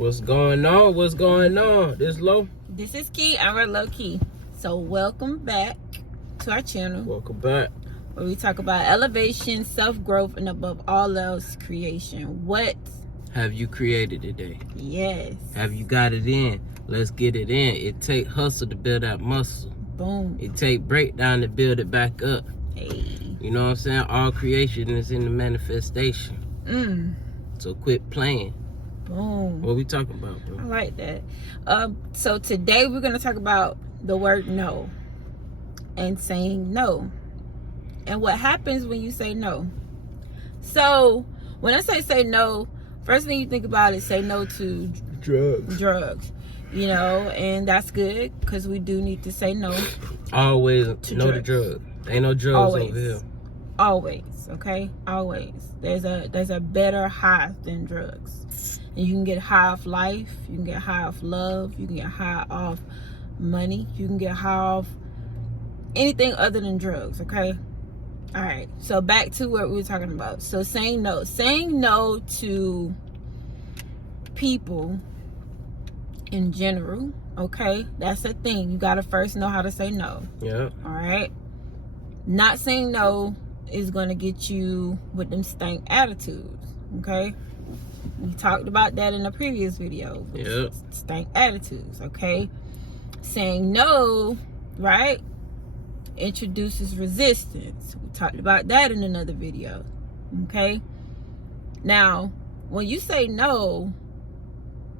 What's going on? What's going on? This Low. This is Key. I'm real low key. So welcome back to our channel. Welcome back. Where we talk about elevation, self-growth, and above all else, creation. What have you created today? Yes. Have you got it in? Let's get it in. It take hustle to build that muscle. Boom. It take breakdown to build it back up. Hey. You know what I'm saying? All creation is in the manifestation. So quit playing. Boom. What we talking about, bro? I like that. So today we're going to talk about the word no and saying no and what happens when you say no. So when I say no, first thing you think about is say no to drugs, you know, and that's good because we do need to say no. Always to no drugs. to drugs. Ain't no drugs Always. over here. Always, okay? Always. There's a better high than drugs. And you can get high off life, you can get high off love, you can get high off money, you can get high off anything other than drugs, okay? All right, so back to what we were talking about. So saying no to people in general, okay? That's the thing. You gotta first know how to say no. Yeah. All right. Not saying no is gonna get you with them stank attitudes, okay? We talked about that in a previous video. Yep. Stank attitudes, okay? Saying no, right, introduces resistance. We talked about that in another video, okay? Now, when you say no,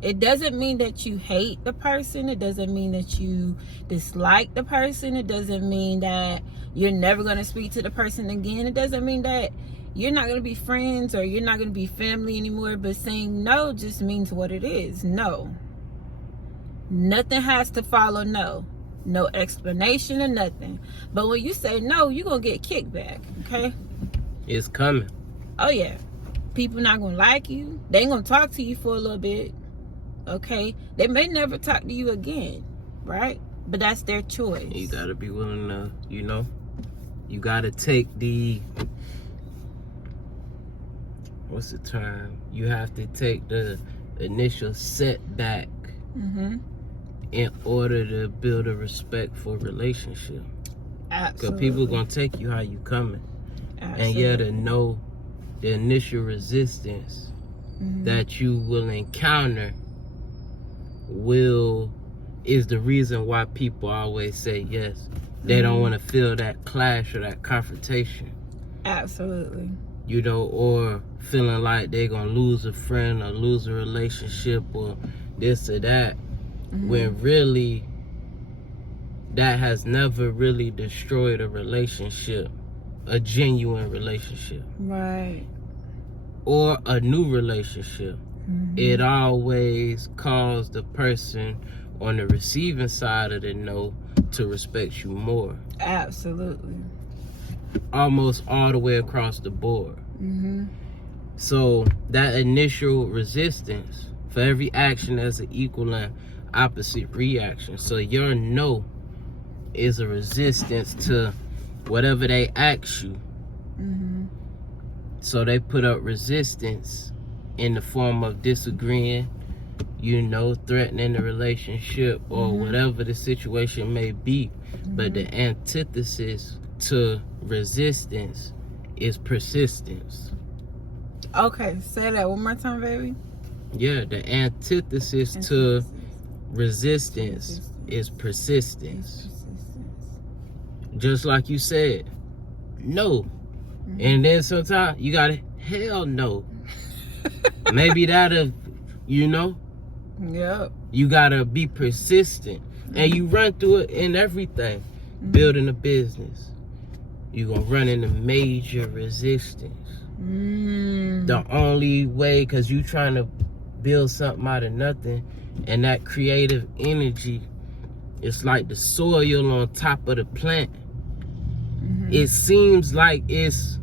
it doesn't mean that you hate the person. It doesn't mean that you dislike the person. It doesn't mean that you're never going to speak to the person again. It doesn't mean that you're not going to be friends or you're not going to be family anymore. But saying no just means what it is. No. Nothing has to follow no. No explanation or nothing. But when you say no, you're going to get kickback, okay? It's coming. Oh, yeah. People not going to like you. They ain't going to talk to you for a little bit. Okay, they may never talk to you again, right? But that's their choice. You gotta be willing to, you know, you gotta take the, what's the term? You have to take the initial setback in order to build a respectful relationship. Absolutely. Because people gonna take you how you coming. Absolutely. And you gotta know the initial resistance that you will encounter is the reason why people always say yes. They don't want to feel that clash or that confrontation. Absolutely. You know, or feeling like they're gonna lose a friend or lose a relationship or this or that, when really that has never really destroyed a relationship, a genuine relationship, Right. or a new relationship. It always calls the person on the receiving side of the no to respect you more. Absolutely. Almost all the way across the board. So that initial resistance, for every action there's an equal and opposite reaction. So your no is a resistance to whatever they ask you. So they put up resistance in the form of disagreeing, you know, threatening the relationship or whatever the situation may be. But the antithesis to resistance is persistence. Okay, say that one more time, baby. Yeah, the antithesis to resistance is persistence. Just like you said, no. And then sometimes you gotta, hell no. Maybe that'll, you know, Yep. you gotta be persistent. And you run through it in everything. Building a business, you gonna run into major resistance. The only way, because you trying to build something out of nothing, and that creative energy, it's like the soil on top of the plant. It seems like it's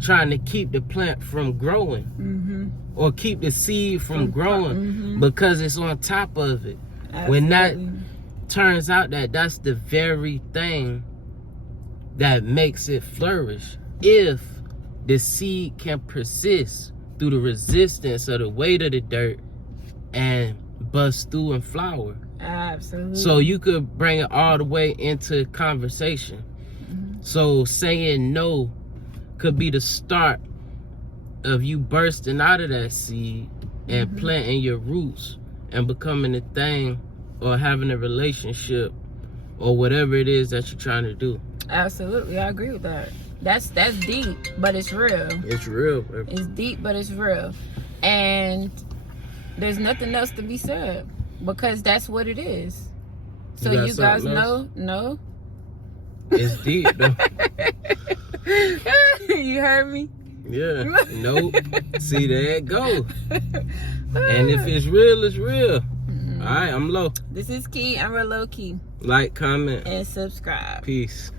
trying to keep the plant from growing, or keep the seed from growing, because it's on top of it. Absolutely. When that turns out that that's the very thing that makes it flourish, if the seed can persist through the resistance of the weight of the dirt and bust through and flower. Absolutely. So you could bring it all the way into conversation. Mm-hmm. So saying no could be the start of you bursting out of that seed and Mm-hmm. planting your roots and becoming a thing or having a relationship or whatever it is that you're trying to do. Absolutely, I agree with that. That's deep, but it's real. It's real, bro. It's deep, but it's real. And there's nothing else to be said because that's what it is. So got you guys something else? know? It's deep, though. You heard me? Yeah. Nope. See, there it go. And if it's real, it's real. Mm-hmm. All right, I'm low. This is Key. I'm real low key. Like, comment, And subscribe. peace.